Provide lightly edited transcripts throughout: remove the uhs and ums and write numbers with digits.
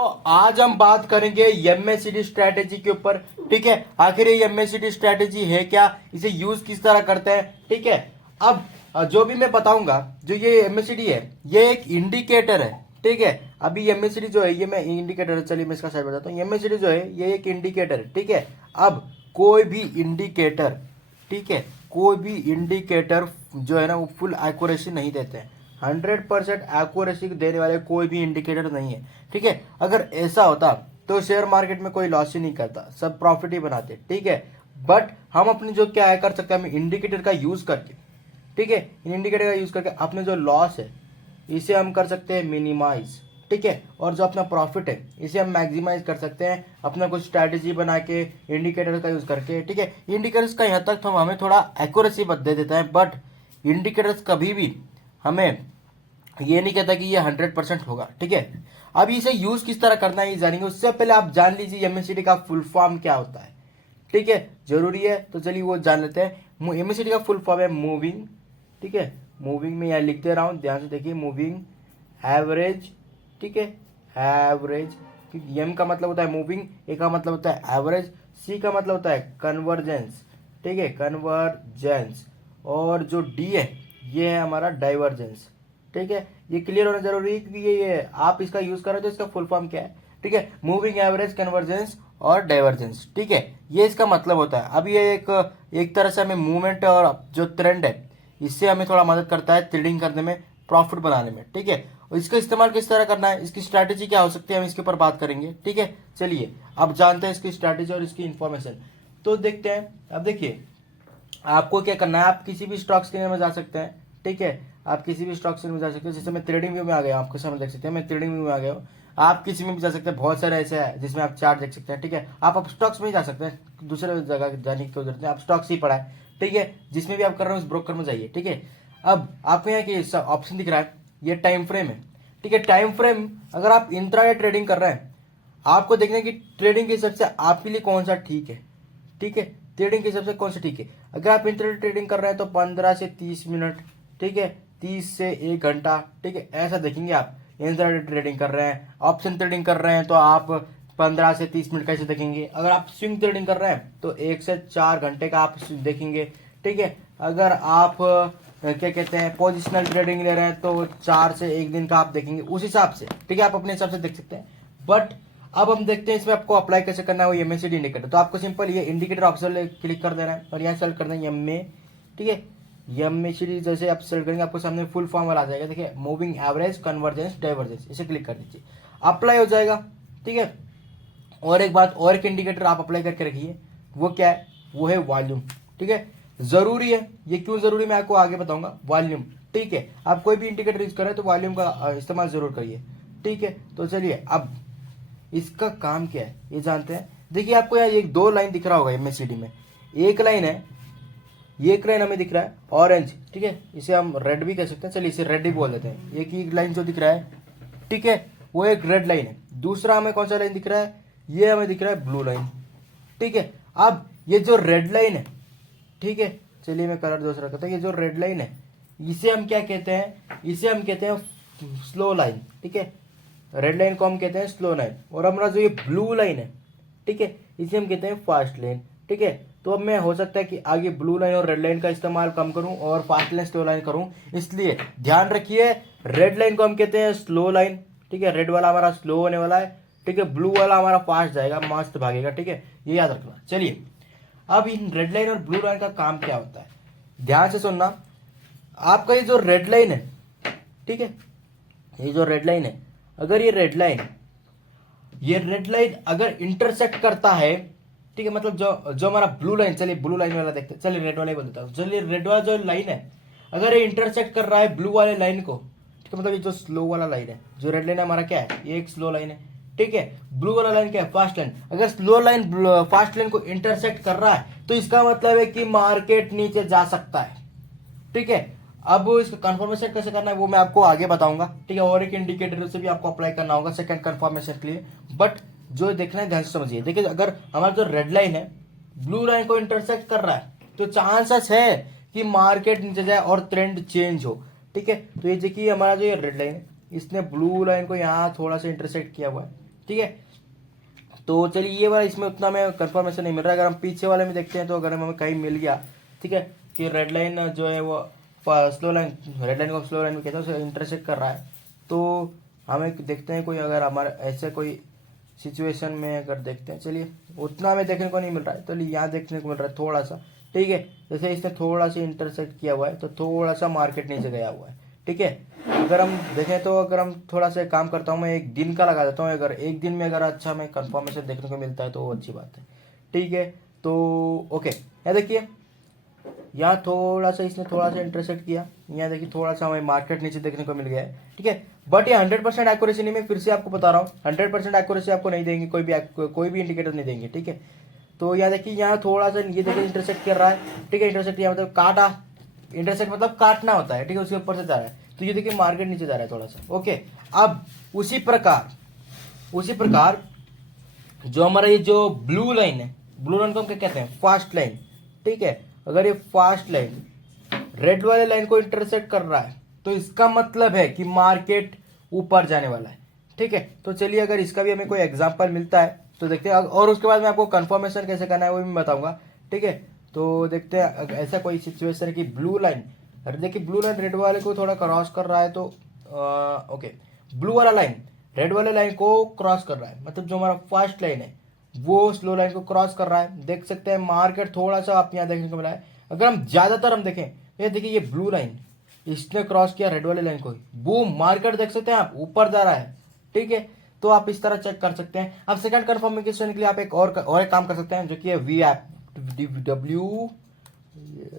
तो आज हम बात करेंगे एमएससीडी स्ट्रेटेजी के ऊपर। ठीक है, आखिर ये एमएससीडी स्ट्रेटेजी है क्या, इसे यूज किस तरह करते हैं। ठीक है, अब जो भी मैं बताऊंगा, जो ये एमएससीडी है ये एक इंडिकेटर है। ठीक है, अभी एमएससीडी जो है ये मैं इंडिकेटर, चलिए मैं इसका साइड बताता हूँ। एमएससीडी जो है ये एक इंडिकेटर है। ठीक है, अब कोई भी इंडिकेटर, ठीक है, कोई भी इंडिकेटर जो है ना वो फुल एक्यूरेसी नहीं देते हैं। 100% एक्यूरेसी देने वाले कोई भी इंडिकेटर नहीं है। ठीक है, अगर ऐसा होता तो शेयर मार्केट में कोई लॉस ही नहीं करता, सब प्रॉफिट ही बनाते। ठीक है, बट हम अपने जो क्या है कर सकते हैं, हम इंडिकेटर का यूज करके, ठीक है, इंडिकेटर का यूज करके अपने जो लॉस है इसे हम कर सकते हैं मिनिमाइज। ठीक है, और जो अपना प्रॉफिट है इसे हम मैक्सिमाइज कर सकते हैं अपना कुछ स्ट्रैटेजी बना के इंडिकेटर का यूज करके। ठीक है, इंडिकेटर्स का यहाँ तक तो हमें थोड़ा एक्यूरेसी दे देता है, बट इंडिकेटर्स कभी भी हमें ये नहीं कहता कि ये 100% होगा। ठीक है, अब इसे यूज किस तरह करना है ये जानेंगे। उससे पहले आप जान लीजिए एमएससीडी का फुल फॉर्म क्या होता है। ठीक है, जरूरी है, तो चलिए वो जान लेते हैं। एमएससीडी का फुल फॉर्म है मूविंग, ठीक है, मूविंग में यहाँ लिख दे रहा हूं, ध्यान से देखिए, मूविंग एवरेज। ठीक है, एवरेज, एम का मतलब होता है मूविंग, ए का मतलब होता है एवरेज, सी का मतलब होता है कन्वर्जेंस। ठीक है, कन्वर्जेंस, और जो डी है ये है हमारा डाइवर्जेंस। ठीक है, ये क्लियर होना जरूरी है क्योंकि ये आप इसका यूज कर रहे हो तो इसका फुल फॉर्म क्या है। ठीक है, मूविंग एवरेज, कन्वर्जेंस और डाइवर्जेंस। ठीक है, ये इसका मतलब होता है। अब ये एक तरह से हमें मूवमेंट और जो ट्रेंड है इससे हमें थोड़ा मदद करता है ट्रेडिंग करने में, प्रॉफिट बनाने में। ठीक है, और इसका इस्तेमाल किस तरह करना है, इसकी स्ट्रैटेजी क्या हो सकती है, हम इसके ऊपर बात करेंगे। ठीक है, चलिए अब जानते हैं इसकी स्ट्रैटेजी और इसकी इंफॉर्मेशन। तो देखते हैं। अब देखिए, आपको क्या करना है, आप किसी भी स्टॉक स्क्रीन में जा सकते हैं। ठीक है, आप किसी भी स्टॉक स्क्रीन में जा सकते हैं। जैसे मैं ट्रेडिंग व्यू में आ गया, आपके सामने देख सकते हैं, मैं ट्रेडिंग व्यू में आ गया हूँ। आप किसी में भी जा सकते हैं, बहुत सारे ऐसे है जिसमें आप चार्ट देख सकते हैं। ठीक है, आप स्टॉक्स में ही जा सकते हैं, दूसरे जगह जाने की जरूरत नहीं, आप स्टॉक्स ही पढ़ा है। ठीक है, जिसमें भी आप कर रहे हो उस ब्रोकर में जाइए। ठीक है, अब आपको यहाँ की ऑप्शन दिख रहा है, ये टाइम फ्रेम है। ठीक है, टाइम फ्रेम, अगर आप इंट्राडे ट्रेडिंग कर रहे हैं, आपको देखना है कि ट्रेडिंग के हिसाब से आपके लिए कौन सा ठीक है। ठीक है, ट्रेडिंग के हिसाब से कौन सा ठीक है। अगर आप इंट्राडे ट्रेडिंग कर रहे हैं तो 15 से 30 मिनट, ठीक है, 30 से 1 घंटा, ठीक है, ऐसा देखेंगे आप। इंट्राडे ट्रेडिंग कर रहे हैं, ऑप्शन ट्रेडिंग कर रहे हैं तो आप 15 से 30 मिनट कैसे देखेंगे। अगर आप स्विंग ट्रेडिंग कर रहे हैं तो 1 से 4 घंटे का आप देखेंगे। ठीक है, अगर आप क्या कहते हैं पोजिशनल ट्रेडिंग ले रहे हैं तो 4 से 1 दिन का आप देखेंगे, उस हिसाब से। ठीक है, आप अपने हिसाब से देख सकते हैं। बट अब हम देखते हैं इसमें आपको अप्लाई कैसे करना है वो एमएससीडी इंडिकेटर। तो आपको सिंपल ये इंडिकेटर ऑप्शन क्लिक कर देना है और यहाँ सेलेक्ट करना है एमए। ठीक है, एमएससीडी जैसे आप सेलेक्ट करेंगे आपको सामने फुल फॉर्म वाला आ जाएगा। देखिए, मूविंग एवरेज, कन्वर्जेंस, डाइवर्जेंस, इसे क्लिक कर दीजिए, अप्लाई हो जाएगा। ठीक है, और एक बात और, एक इंडिकेटर आप अप्लाई करके रखिए, वो क्या है, वो है वॉल्यूम। ठीक है, जरूरी है, ये क्यों जरूरी मैं आपको आगे बताऊंगा। वॉल्यूम, ठीक है, आप कोई भी इंडिकेटर यूज करें तो वॉल्यूम का इस्तेमाल जरूर करिए। ठीक है, तो चलिए अब इसका काम क्या है ये जानते हैं। देखिए, आपको यहाँ एक 2 लाइन दिख रहा होगा एमएससीडी में। एक लाइन है, ये एक लाइन हमें दिख रहा है ऑरेंज। ठीक है, इसे हम रेड भी कह सकते हैं, चलिए इसे रेड ही बोल देते हैं। एक लाइन जो दिख रहा है, ठीक है, वो एक रेड लाइन है। दूसरा हमें कौन सा लाइन दिख रहा है, ये हमें दिख रहा है ब्लू लाइन। ठीक है, अब ये जो रेड लाइन है, ठीक है, चलिए मैं कलर दूसरा करता हूँ, ये जो रेड लाइन है इसे हम क्या कहते हैं, इसे हम कहते हैं स्लो लाइन। ठीक है, रेड लाइन को हम कहते हैं स्लो लाइन, और हमारा जो ये ब्लू लाइन है, ठीक है, इसे हम कहते हैं फास्ट लाइन। ठीक है, तो अब मैं हो सकता है कि आगे ब्लू लाइन और रेड लाइन का इस्तेमाल कम करूं और फास्ट लाइन, स्लो लाइन करूं, इसलिए ध्यान रखिए रेड लाइन को हम कहते हैं स्लो लाइन। ठीक है, रेड वाला हमारा स्लो होने वाला है। ठीक है, ब्लू वाला हमारा फास्ट जाएगा, मस्त भागेगा। ठीक है, ये याद रखना। चलिए, अब इन रेड लाइन और ब्लू लाइन का काम क्या होता है, ध्यान से सुनना। आपका ये जो रेड लाइन है, ठीक है, ये जो रेड लाइन है, अगर ये रेड लाइन अगर इंटरसेक्ट करता है, ठीक है, मतलब जो हमारा ब्लू लाइन, चलिए ब्लू लाइन वाला देखते हैं, चलिए रेड वाला ही बोल देता हूँ। चलिए रेड वाला जो लाइन है अगर ये इंटरसेक्ट कर रहा है ब्लू वाले लाइन को, ठीक है, मतलब ये जो स्लो वाला लाइन है, जो रेड लाइन है हमारा क्या है, ये एक स्लो लाइन है। ठीक है, ब्लू वाला लाइन क्या है, फास्ट लाइन। अगर स्लो लाइन फास्ट लाइन को इंटरसेक्ट कर रहा है तो इसका मतलब है कि मार्केट नीचे जा सकता है। ठीक है, अब इसका कंफर्मेशन कैसे करना है वो मैं आपको आगे बताऊंगा। ठीक है, और एक इंडिकेटर से भी आपको अप्लाई करना होगा सेकंड कंफर्मेशन के लिए। बट जो देखना है ध्यान से समझिए। देखिए, अगर हमारा जो रेड लाइन है ब्लू लाइन को इंटरसेक्ट कर रहा है तो चांसेस है कि मार्केट नीचे जाए और ट्रेंड चेंज हो। ठीक है, तो ये देखिए हमारा जो ये रेड लाइन है इसने ब्लू लाइन को यहाँ थोड़ा सा इंटरसेक्ट किया हुआ है। ठीक है। तो चलिए ये वाला इसमें उतना में कंफर्मेशन नहीं मिल रहा है। अगर हम पीछे वाले में देखते हैं तो अगर हमें कहीं मिल गया, ठीक है, कि रेड लाइन जो है वो स्लो लाइन, रेड लाइन को स्लो लाइन में कहते हैं, उसे इंटरसेक्ट कर रहा है, तो हमें देखते हैं कोई अगर हमारे ऐसे कोई सिचुएशन में अगर देखते हैं, चलिए उतना हमें देखने को नहीं मिल रहा है, तो यहाँ देखने को मिल रहा है थोड़ा सा, ठीक है। जैसे इसने थोड़ा सा इंटरसेक्ट किया हुआ है तो थोड़ा सा मार्केट नीचे गया हुआ है, ठीक है। अगर हम देखें तो अगर हम थोड़ा सा काम करता हूँ, मैं एक दिन का लगा देता हूँ, अगर एक दिन में अगर अच्छा हमें कंफर्मेशन देखने को मिलता है तो वो अच्छी बात है, ठीक है। तो ओके, यहाँ देखिए, यहाँ थोड़ा सा इसने थोड़ा सा इंटरसेक्ट किया, यहाँ देखिए थोड़ा सा हमें मार्केट नीचे देखने को मिल गया है, ठीक है। बट ये 100% एक्यूरेसी नहीं, मैं फिर से आपको बता रहा हूँ, 100% एक्यूरेसी आपको नहीं देंगे, कोई भी इंडिकेटर नहीं देंगे, ठीक है। तो यहाँ देखिए, यहाँ थोड़ा सा ये देखिए इंटरसेक्ट कर रहा है, ठीक है। इंटरसेक्ट किया मतलब काटा, इंटरसेक्ट मतलब काटना होता है, ठीक है, उसके ऊपर से जा रहा है, तो ये देखिए मार्केट नीचे जा रहा है थोड़ा सा, ओके। अब उसी प्रकार जो हमारा ये जो ब्लू लाइन है, ब्लू लाइन को हम क्या कहते हैं, फास्ट लाइन, ठीक है। अगर ये फास्ट लाइन रेड वाले लाइन को इंटरसेक्ट कर रहा है तो इसका मतलब है कि मार्केट ऊपर जाने वाला है, ठीक है। तो चलिए अगर इसका भी हमें कोई एग्जांपल मिलता है तो देखते हैं, और उसके बाद मैं आपको कंफर्मेशन कैसे करना है वो भी बताऊंगा, ठीक है। तो देखते हैं ऐसा कोई सिचुएशन है कि ब्लू लाइन, अरे देखिए ब्लू लाइन रेड वाले को थोड़ा क्रॉस कर रहा है, तो ओके, ब्लू वाला लाइन रेड वाले लाइन को क्रॉस कर रहा है, मतलब जो हमारा फास्ट लाइन है वो स्लो लाइन को क्रॉस कर रहा है। देख सकते हैं मार्केट थोड़ा सा आप यहाँ देखने को मिला है। अगर हम ज्यादातर हम देखें, ये देखिए ये ब्लू लाइन इसने क्रॉस किया रेड वाले लाइन को, बूम, मार्केट देख सकते हैं आप ऊपर जा रहा है, ठीक है। तो आप इस तरह चेक कर सकते हैं। अब सेकंड कंफर्मेशन के लिए आप एक और एक काम कर सकते हैं, जो कि है वी ऐप,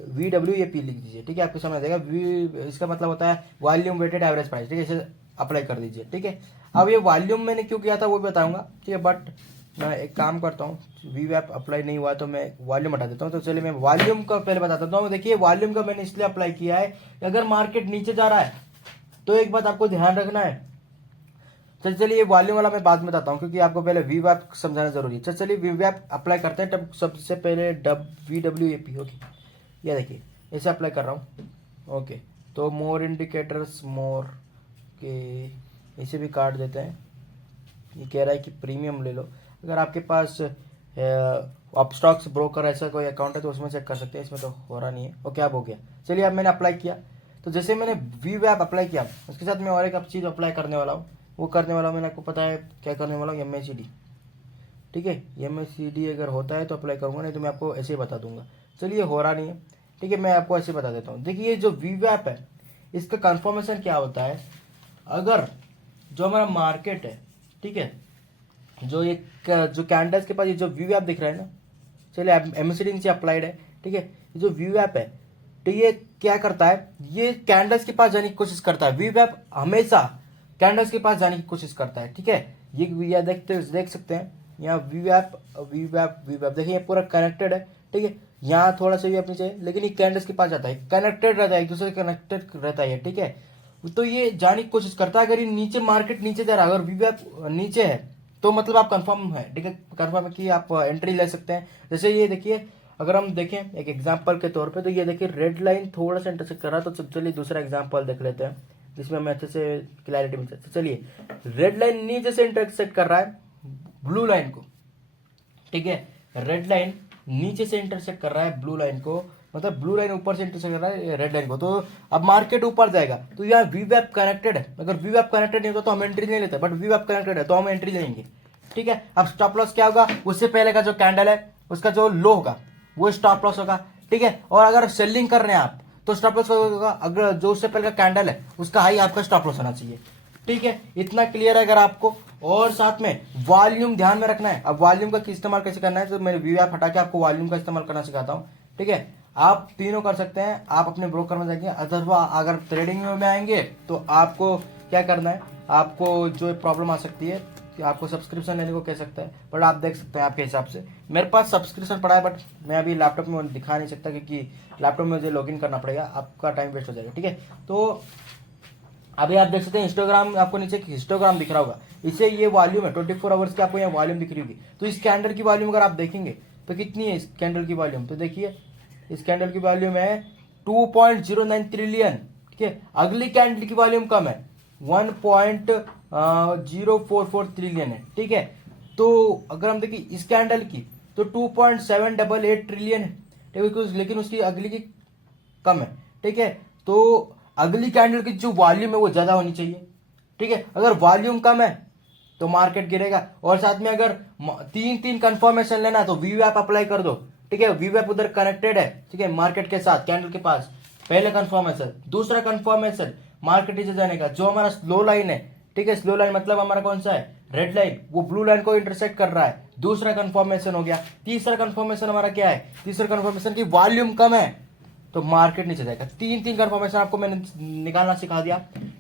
VWAP लिख दीजिए, ठीक है, आपको समझ आ जाएगा। इसका मतलब होता है वॉल्यूम वेटेड एवरेज प्राइस, ठीक है, इसे अप्लाई कर दीजिए, ठीक है। अब ये वॉल्यूम मैंने क्यों किया था वो बताऊंगा, ठीक है, बट मैं एक काम करता हूँ, VWAP अप्लाई नहीं हुआ तो मैं वॉल्यूम हटा देता हूँ। तो चलिए मैं वॉल्यूम का पहले बता देता हूँ। देखिए वॉल्यूम का मैंने इसलिए अप्लाई किया है कि अगर मार्केट नीचे जा रहा है तो एक बात आपको ध्यान रखना है। तो चलिए वॉल्यूम वाला मैं बाद में बताता हूँ, क्योंकि आपको पहले VWAP समझाना जरूरी है। चलिए VWAP अप्लाई करते हैं, तब सबसे पहले VWAP, ओके, ये देखिए ऐसे अप्लाई कर रहा हूँ, ओके। तो मोर इंडिकेटर्स मोर के, इसे भी काट देते हैं। ये कह रहा है कि प्रीमियम ले लो। अगर आपके पास अपस्टॉक्स ब्रोकर ऐसा कोई अकाउंट है तो उसमें चेक कर सकते हैं, इसमें तो हो रहा नहीं है, ओके। अब हो गया। चलिए अब मैंने अप्लाई किया, तो जैसे मैंने VWAP अप्लाई किया उसके साथ मैं और एक चीज़ अप्लाई करने वाला हूँ, वो करने वाला हूँ, मैंने आपको पता है क्या करने वाला हूँ, MACD, ठीक है। MACD अगर होता है तो अप्लाई करूँगा, नहीं तो मैं आपको ऐसे ही बता दूंगा। चलिए हो रहा नहीं है, ठीक है, मैं आपको ऐसे बता देता हूँ। देखिए जो VWAP है इसका कंफर्मेशन क्या होता है, अगर जो हमारा मार्केट है, ठीक है, जो ये जो कैंडल्स के पास ये जो VWAP दिख रहा है ना, चलिए MACD नीचे अप्लाइड है, ठीक है। ये जो VWAP है, तो ये क्या करता है, ये कैंडल्स के पास जाने की कोशिश करता है। VWAP हमेशा कैंडल्स के पास जाने की कोशिश करता है, ठीक है। ये देख सकते हैं यहाँ VWAP देखिए ये पूरा कनेक्टेड है, ठीक है। यहाँ थोड़ा सा भी अपनी चाहिए, लेकिन ये कैंडल्स के पास जाता है, कनेक्टेड रहता है, एक दूसरे से कनेक्टेड रहता है, ठीक है। तो ये जाने की कोशिश करता है। अगर ये नीचे मार्केट नीचे जा रहा है, अगर VWAP नीचे है तो मतलब आप कंफर्म है, ठीक है, कंफर्म है कि आप एंट्री ले सकते हैं। जैसे ये देखिए, अगर हम देखें एक एग्जांपल के तौर पे, तो ये देखिए रेड लाइन थोड़ा सा इंटरसेक्ट कर रहा है, तो चलिए दूसरा एग्जांपल देख लेते हैं जिसमें हमें अच्छे से क्लैरिटी मिल सकती है। चलिए रेड लाइन नीचे से इंटरसेक्ट कर रहा है ब्लू लाइन को, ठीक है, रेड लाइन नीचे से इंटरसेक्ट कर रहा है ब्लू लाइन को, मतलब ब्लू लाइन ऊपर से इंटरसेक्ट कर रहा है रेड लाइन को, तो अब मार्केट ऊपर जाएगा। तो यहाँ VWAP कनेक्टेड है, अगर VWAP कनेक्टेड नहीं होता तो हम एंट्री नहीं लेते, बट VWAP कनेक्टेड है तो हम एंट्री लेंगे, ठीक है। अब स्टॉप लॉस क्या होगा, उससे पहले का जो कैंडल है उसका जो लो होगा वो स्टॉप लॉस होगा, ठीक है। और अगर सेलिंग कर रहे हैं आप तो स्टॉप लॉस होगा, अगर जो उससे पहले का कैंडल है उसका हाई आपका स्टॉप लॉस होना चाहिए, ठीक है। इतना क्लियर है अगर आपको। और साथ में वॉल्यूम ध्यान में रखना है। अब वॉल्यूम का इस्तेमाल कैसे करना है, तो मैं VWAP हटा के आपको वॉल्यूम का इस्तेमाल करना सिखाता हूँ, ठीक है। आप तीनों कर सकते हैं, आप अपने ब्रोकर में जाएंगे, अथवा अगर ट्रेडिंग में आएंगे तो आपको क्या करना है, आपको जो प्रॉब्लम आ सकती है कि आपको सब्सक्रिप्शन लेने को कह सकता है, बट आप देख सकते हैं आपके हिसाब से। मेरे पास सब्सक्रिप्शन पड़ा है, बट मैं अभी लैपटॉप में दिखा नहीं सकता क्योंकि लैपटॉप में मुझे लॉगिन करना पड़ेगा, आपका टाइम वेस्ट हो जाएगा, ठीक है। तो अभी आप देख सकते हैं हिस्टोग्राम, आपको नीचे हिस्टोग्राम दिख रहा होगा, इसे ये वॉल्यूम है 24 आवर्स की, आपको यहाँ वॉल्यूम दिख रही होगी। तो इस कैंडल की वॉल्यूम अगर आप देखेंगे तो कितनी है इस कैंडल की वॉल्यूम, तो देखिए इस कैंडल की वॉल्यूम है 2.09 ट्रिलियन, ठीक है। अगली कैंडल की वॉल्यूम कम है 1.2 0.44 ट्रिलियन है, ठीक है। तो अगर हम देखें इस कैंडल की तो 2.788 ट्रिलियन है, ठीक है, लेकिन उसकी अगली की कम है, ठीक है। तो अगली कैंडल की जो वॉल्यूम है वो ज्यादा होनी चाहिए, ठीक है। अगर वॉल्यूम कम है तो मार्केट गिरेगा। और साथ में अगर तीन तीन कंफर्मेशन लेना तो वीवैप अप्लाई कर दो, ठीक है। वीवैप उधर कनेक्टेड है, ठीक है, मार्केट के साथ कैंडल के पास। पहले कंफर्मेशन, दूसरा कंफर्मेशन मार्केट नीचे जाने का, जो हमारा स्लो लाइन है, ठीक है, स्लो लाइन मतलब हमारा कौन सा है, रेड लाइन, वो ब्लू लाइन को इंटरसेक्ट कर रहा है, दूसरा कंफर्मेशन हो गया। तीसरा कंफर्मेशन हमारा क्या है, तीसरा कंफर्मेशन की वॉल्यूम कम है तो मार्केट नीचे जाएगा। तीन तीन कंफर्मेशन आपको मैंने निकालना सिखा दिया,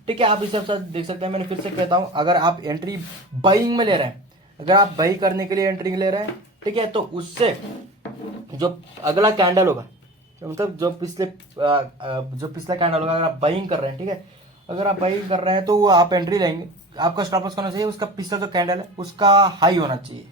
ठीक है। आप इस हिसाब देख सकते हैं। मैंने फिर से कहता हूं, अगर आप एंट्री बाइंग में ले रहे हैं, अगर आप बाई करने के लिए एंट्री ले रहे हैं, ठीक है, तो उससे जो अगला कैंडल होगा, मतलब जो पिछला कैंडल होगा, अगर आप बाइंग कर रहे हैं, ठीक है, अगर आप बाइंग कर रहे हैं तो वो आप एंट्री लेंगे, आपका स्टॉप लॉस होना चाहिए उसका पिछला जो कैंडल है उसका हाई होना चाहिए,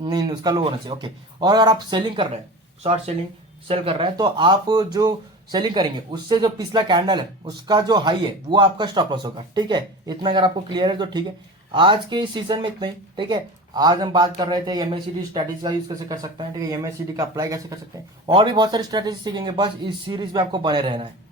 नहीं उसका लो होना चाहिए, ओके। और अगर आप सेलिंग कर रहे हैं, शॉर्ट सेलिंग सेल कर रहे हैं, तो आप जो सेलिंग करेंगे उससे जो पिछला कैंडल है उसका जो हाई है वो आपका स्टॉप लॉस होगा, ठीक है। इतना अगर आपको क्लियर है तो ठीक है। आज के इस सीजन में इतना ही, ठीक है। आज हम बात कर रहे थे एमएसीडी स्ट्रेटेजी का यूज कैसे कर सकते हैं, ठीक है, एमएसीडी का अप्लाई कैसे कर सकते हैं, और भी बहुत सारी स्ट्रेटेजी सीखेंगे। बस इस सीरीज में आपको बने रहना है।